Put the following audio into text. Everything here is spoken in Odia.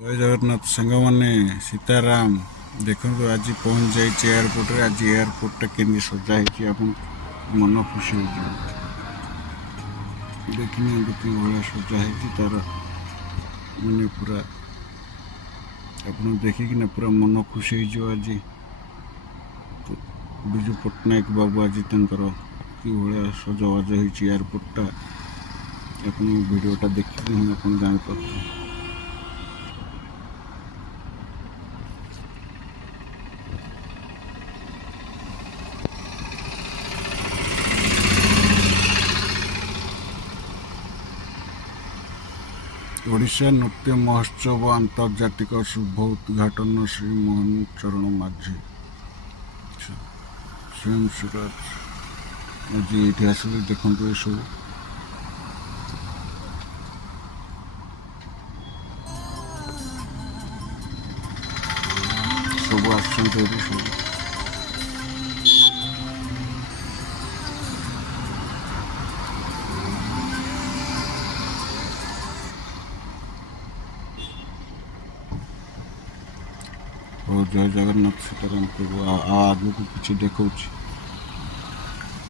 ଜୟ ଜଗନ୍ନାଥ ସାଙ୍ଗମାନେ ସୀତାରାମ ଦେଖନ୍ତୁ ଆଜି ପହଞ୍ଚି ଯାଇଛି ଏୟାରପୋର୍ଟରେ। ଆଜି ଏୟାରପୋର୍ଟଟା କେମିତି ସଜା ହେଇଛି ଆପଣ ମନ ଖୁସି ହେଇଯିବ। ଦେଖିନିଅନ୍ତୁ କି ଭଳିଆ ସଜା ହେଇଛି ତାର ମାନେ ପୁରା ଆପଣ ଦେଖିକିନା ପୁରା ମନ ଖୁସି ହେଇଯିବ। ଆଜି ବିଜୁ ପଟ୍ଟନାୟକ ବାବୁ ଆଜି ତାଙ୍କର କି ଭଳିଆ ସଜବାଜ ହେଇଛି ଏୟାରପୋର୍ଟଟା। ଆପଣ ଭିଡ଼ିଓଟା ଦେଖିଲେ ହିଁ ଆପଣ ଜାଣିପାରୁଥିବେ। ଓଡ଼ିଶା ନୃତ୍ୟ ମହୋତ୍ସବ ଆନ୍ତର୍ଜାତିକ ଶୁଭ ଉଦ୍ଘାଟନ ଶ୍ରୀ ମୋହନ ଚରଣ ମାଝୀ ସ୍ୱୟଂ ସୁରାଜ ଆଜି ଏଇଠି ଆସିଲେ। ଦେଖନ୍ତୁ ଏସବୁ ସବୁ ଆସୁଛନ୍ତି ଏଠି ସବୁ। ଜୟ ଜଗନ୍ନାଥ ସୀତାରାମ ପ୍ରଭୁ। ଆଗକୁ କିଛି ଦେଖାଉଛି।